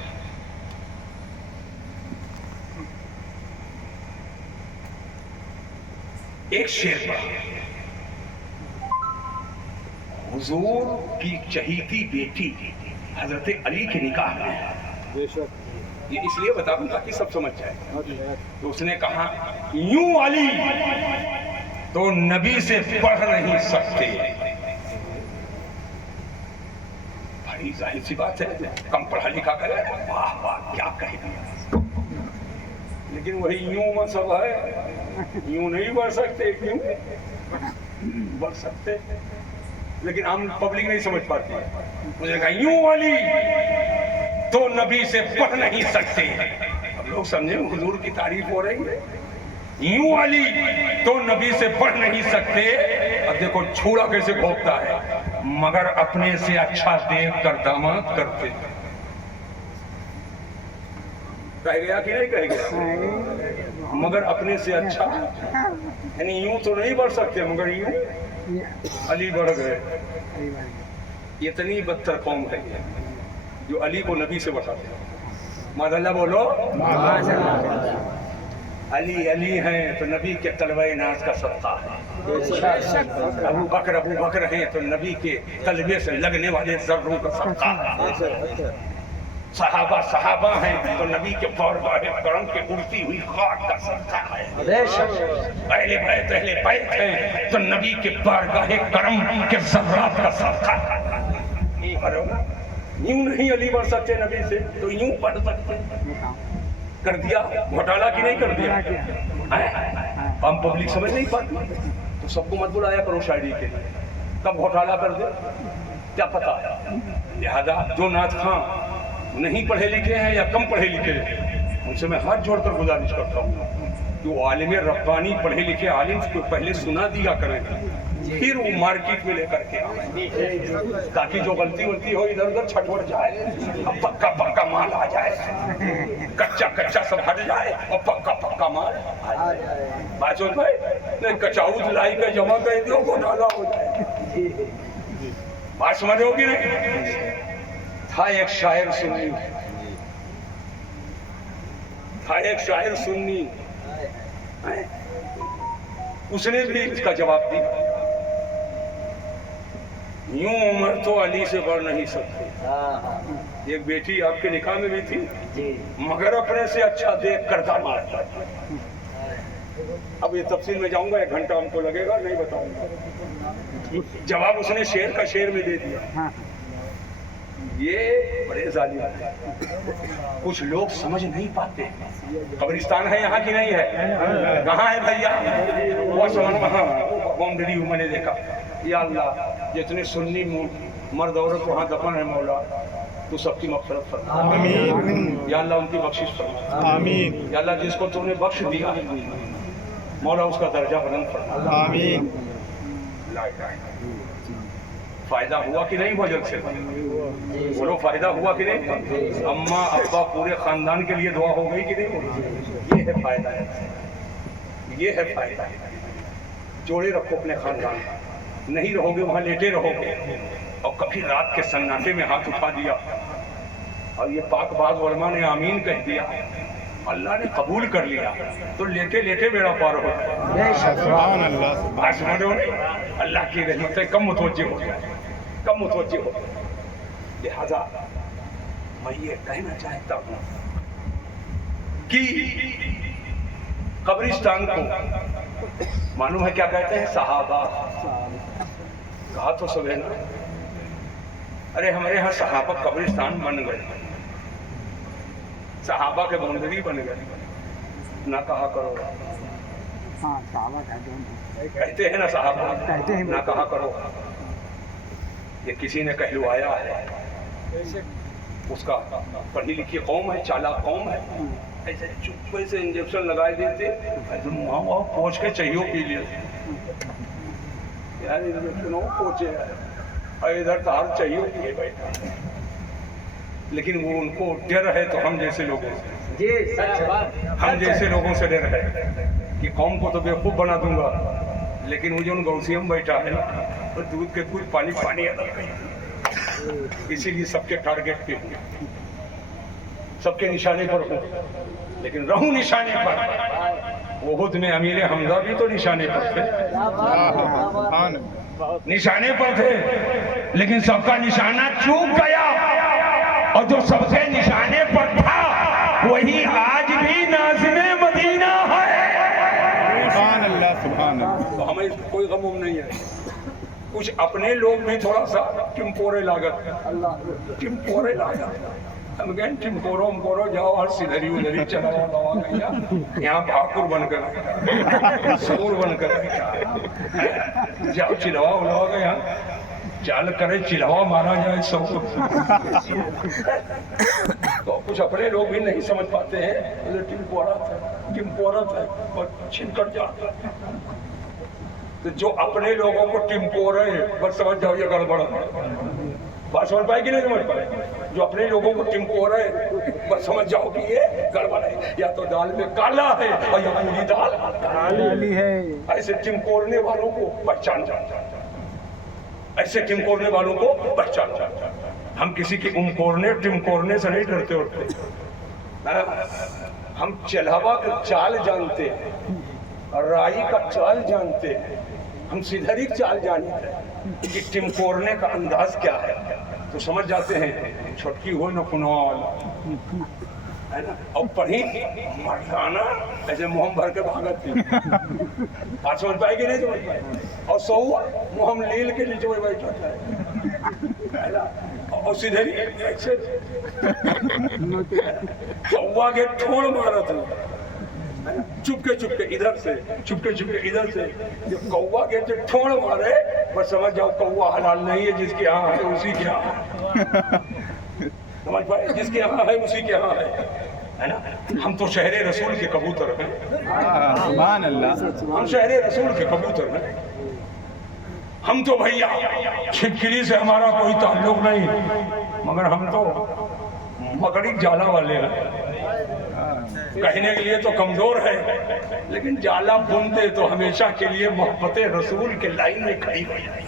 ایک شعر پڑھا، حضور کی چہیتی بیٹی حضرت علی کے نکاح میں، یہ اس لیے بتا دوں تاکہ سب سمجھ جائے، تو اس نے کہا یوں علی تو نبی سے پڑھ نہیں سکتے، بھائی ظاہر سی بات ہے، کم پڑھا لکھا کرے، واہ واہ کیا کہہ دیا، لیکن وہی یوں مذہب ہے، یوں نہیں بڑھ سکتے، کیوں بڑھ سکتے، لیکن عام پبلک نہیں سمجھ پاتی، مجھے کہا یوں علی تو نبی سے پڑھ نہیں سکتے، اب لوگ سمجھیں حضور کی تعریف ہو رہی ہے، یوں علی تو نبی سے پڑھ نہیں سکتے، اب دیکھو چھوڑا کیسے بھوکتا ہے، مگر اپنے سے اچھا دیکھ کر داماد کرتے، کہہ گیا کہ نہیں کہہ گیا، مگر اپنے سے اچھا، یعنی یوں تو نہیں بڑھ سکتے مگر یوں علی بڑھ گئے، اتنی بدتر قوم ہے جو علی کو نبی سے بڑھاتے ہیں، ماذا اللہ بولو، علی علی ہیں تو نبی کے طلبہ ناز کا صدقہ ہے، ابو بکر ہیں تو نبی کے طلبے سے لگنے والے ذروں کا صدقہ ہے، صحابہ ہیں تو نبی کے بارگاہ کرم کے اڑتی ہوئی خاک کا صدقہ ہے، اہل بیت ہیں تو نبی کے بارگاہ کرم کے ذرات کا صدقہ ہے، یوں نہیں علی بڑھ سکتے نبی سے تو یوں پڑھ سکتے، کر دیا گھوٹالا کی نہیں کر دیا، ہم پبلک سمجھ نہیں پاتی، تو سب کو مت بلایا کرو شاعری کے لیے، کب گھوٹالا کر دے کیا پتا، لہذا جو نعت خواں نہیں پڑھے لکھے ہیں یا کم پڑھے لکھے ہیں ان سے میں ہاتھ جوڑ کر گزارش کرتا ہوں जो आलिम रब्बानी पढ़े लिखे आलिम को पहले सुना दिया करें, फिर वो मार्केट में लेकर के आए, ताकि जो गलती वलती हो इधर उधर छटवट जाए, अब पक्का पक्का माल आ जाए, कच्चा कच्चा सब हट जाए और पक्का पक्का माल आ जाए। बात होता है नहीं, कचाऊ लाई का जमा कर दो घोटाला हो जाए। बात समझ होगी नहीं? था एक शायर सुन्नी, था एक शायर सुन्नी, उसने भी इसका जवाब दिया, यूं उम्र तो अली से बढ़ नहीं सकती। एक बेटी आपके निकाह में भी थी, मगर अपने से अच्छा देख कर दामाद। अब ये तफसील में जाऊंगा, 1 घंटा हमको लगेगा, नहीं बताऊंगा। जवाब उसने शेर का शेर में दे दिया। ये बड़े जालिम हैं, कुछ लोग समझ नहीं पाते। कब्रिस्तान है यहाँ की नहीं है? कहाँ है भैया? वो समझ, हाँ बाउंड्री मैंने देखा। या अल्लाह, जितने सुन्नी मर्द औरत वहाँ दफन है मौला, तू सबकी मग़फ़िरत फरमा। आमीन। या अल्लाह उनकी बख्शिश फरमा। आमीन। या अल्लाह जिसको तूने बख्श दिया मौला उसका दर्जा बुलंद फरमा। आमीन। फायदा हुआ कि नहीं भजन से? बोलो फायदा हुआ कि नहीं? अम्मा अब्बा पूरे खानदान के लिए दुआ हो गई कि नहीं? ये है फायदा, ये है फायदा। जोड़े रखो अपने खानदान, नहीं रहोगे वहां लेटे रहोगे। और कभी रात के सन्नाटे में हाथ उठा दिया और ये पाक बाज वर्मा ने आमीन कह दिया, अल्लाह ने कबूल कर लिया, तो लेटे लेटे बेड़ा पार हो जाए। अल्लाह की रहमतें कम मुतवज्जे हो जाए, कम मुतवज्जे हो। लिहाजा मैं ये कहना चाहता हूँ कि कब्रिस्तान को मालूम है क्या कहते हैं? सहाबा। कहा तो सब है ना। अरे हमारे यहाँ सहाबा कब्रिस्तान बन गए, सहाबा के बाउंड्री बन गए, ना कहा करो। हाँ साहबा कहते हैं ना साहबा, कहते हैं ना कहा करो। ये किसी ने कहलवाया है, उसका पढ़ी लिखी कौम है, चालाक कौम है, ऐसे चुप्पे से इंजेक्शन लगाए देते, माँ बाप पहुँच के चाहिए पी लिए यार, इंजेक्शन हो पहुँचे और इधर तार चाहिए पिए बैठा। लेकिन वो उनको डर है तो हम जैसे लोगों से, हम जैसे लोगों से डर है कि कौम को तो बेवकूफ़ बना दूंगा, लेकिन वो जो उन गौसियम बैठा है ना, तो दूध के कुछ पानी पानी इसीलिए सबके टारगेट पे हूँ, सबके निशाने पर हूँ, लेकिन रहूं निशाने पर। ओहुद में अमीर हमजा भी तो निशाने पर थे, निशाने पर थे, लेकिन सबका निशाना चूक गया, और जो सबसे निशाने पर था वही आज भी नाज़िमे मदीना है। सुभान अल्लाह, सुभान अल्लाह। तो हमें कोई गम नहीं है। कुछ अपने लोग भी थोड़ा सा टिम्पोरे लागत, टिम्पोरे लागत, हम गए टिम्पोरो जाओ और सिधरी उधरी चलाओ दवा गैया, यहाँ भाकुर बनकर सूर बनकर जाओ, चिलवा उलवा गया, चाल करे चिलवा मारा जाए सब। तो कुछ अपने लोग भी नहीं समझ पाते हैं, टिम्पोरा था और छिनकर जाता। तो जो अपने लोगों को टिम्पोरे, बस समझ जाओ ये गड़बड़ है। बात समझ पाए कि नहीं समझ पाए? जो अपने लोगों को टिम्पोरे, बस समझ जाओ कि ये गड़बड़ है, या तो दाल में काला है और या पूरी दाल काली है। ऐसे टिम्पोरने वालों को पहचान जाता, ऐसे टिमकोरने वालों को पहचान जाता। हम किसी की उमकोरने टिमकोरने से नहीं डरते उठते, हम चलावा का चाल जानते हैं, राई का चाल जानते हैं, हम सिधरी चाल जानते हैं कि टिमकोरने का अंदाज क्या है, तो समझ जाते हैं छुटकी हो न कुनवाल है ना। और पढ़ी मर्दाना ऐसे मुहम भर के भागत थी, बात समझ पाएगी नहीं समझ पाए। और सौ मुहम लील के नीचे बैठा है ना, और सिधरी ऐसे कौवा के ठोड़ मारा था, चुपके चुपके इधर से, चुपके चुपके इधर से। जब कौवा के जो ठोड़ मारे, बस समझ जाओ कौवा हलाल नहीं है, जिसके यहाँ है उसी के यहाँ, समझ पाए, जिसके यहाँ है उसी के यहाँ है। ہے نا. ہم تو شہر رسول کے کبوتر ہیں, سبحان اللہ. ہم شہر رسول کے کبوتر ہیں. ہم تو بھیا چھپکلی سے ہمارا کوئی تعلق نہیں, مگر ہم تو مکڑی جالا والے ہیں. کہنے کے لیے تو کمزور ہے, لیکن جالا بنتے تو ہمیشہ کے لیے محبت رسول کے لائن میں کھڑی ہو جائے.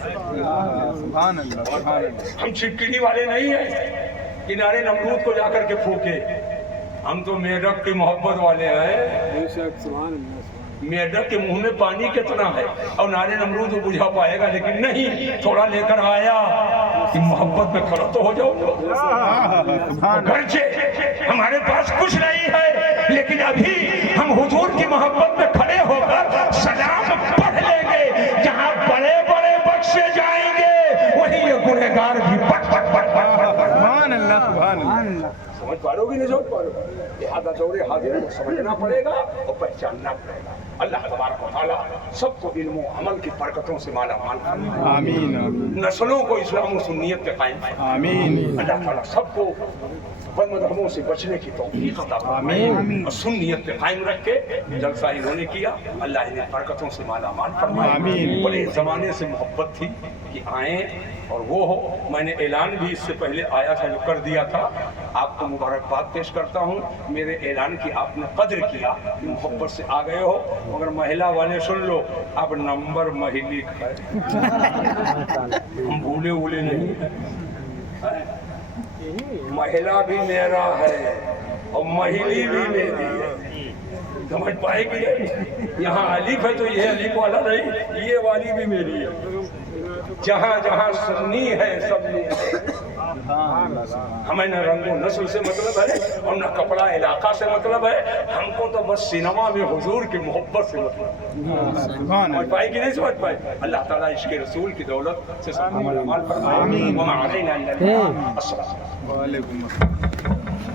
سبحان اللہ, سبحان اللہ. ہم چھپکلی والے نہیں ہیں کنارے نمرود کو جا کر کے پھونکے. ہم تو میڈک کی محبت والے ہیں. میڈک کے منہ میں پانی کتنا ہے اور نارے نمرود وہ بجھا پائے گا, لیکن نہیں, تھوڑا لے کر آیا کہ محبت میں کھڑا تو ہو جاؤ. گرچہ ہمارے پاس کچھ نہیں ہے, لیکن ابھی ہم حضور کی محبت میں کھڑے ہو کر سلام پڑھ لیں گے. جہاں بڑے بڑے بخشے جائیں گے وہیں یہ گنہگار بھی پٹ پٹ پٹ پٹ پٹ. سبحان اللہ, سبحان اللہ. سمجھ پا رہے ہو کہ نہیں سمجھ پا رہے ہو؟ لہٰذا دور حاضر کو سمجھنا پڑے گا اور پہچاننا پڑے گا. اللہ تبارک و تعالیٰ سب کو علم و عمل کی برکتوں سے مالا مال فرمائے. آمین, آمین, نسلوں کو اسلام و سنیت پہ قائم فرمائے. آمین. اللہ تعالیٰ سب کو بد مذہبوں سے بچنے کی توفیق عطا فرمائے اور سنیت پہ قائم رکھ کے جلسہ انہوں نے کیا. اللہ انہیں برکتوں سے مالا مال فرمائے. آمین. بڑے زمانے سے محبت تھی کہ آئیں اور وہ ہو. میں نے اعلان بھی اس سے پہلے آیا تھا جو کر دیا تھا. آپ کو مبارکباد پیش کرتا ہوں, میرے اعلان کی آپ نے قدر کیا کہ محبت سے آ گئے ہو. مگر مہلا والے سن لو, اب نمبر مہیلی کا ہے, ہم بھولے بھولے نہیں. مہلا بھی میرا ہے اور مہیلی بھی میری ہے. سمجھ پائے گی یہاں الف ہے تو یہ الف والا نہیں, یہ والی بھی میری ہے. جہاں جہاں سنی ہے سب نے. ہمیں نہ رنگ و نسل سے مطلب ہے اور نہ کپڑا علاقہ سے مطلب ہے. ہم کو تو بس سینما میں حضور کی محبت سے مطلب ہے. سمجھ پائے کہ نہیں سمجھ پائے؟ اللہ تعالیٰ عشق رسول کی دولت سے سب کو مالا مال فرمائے. وما علینا الا البلاغ. السلام. وعلیکم السلام.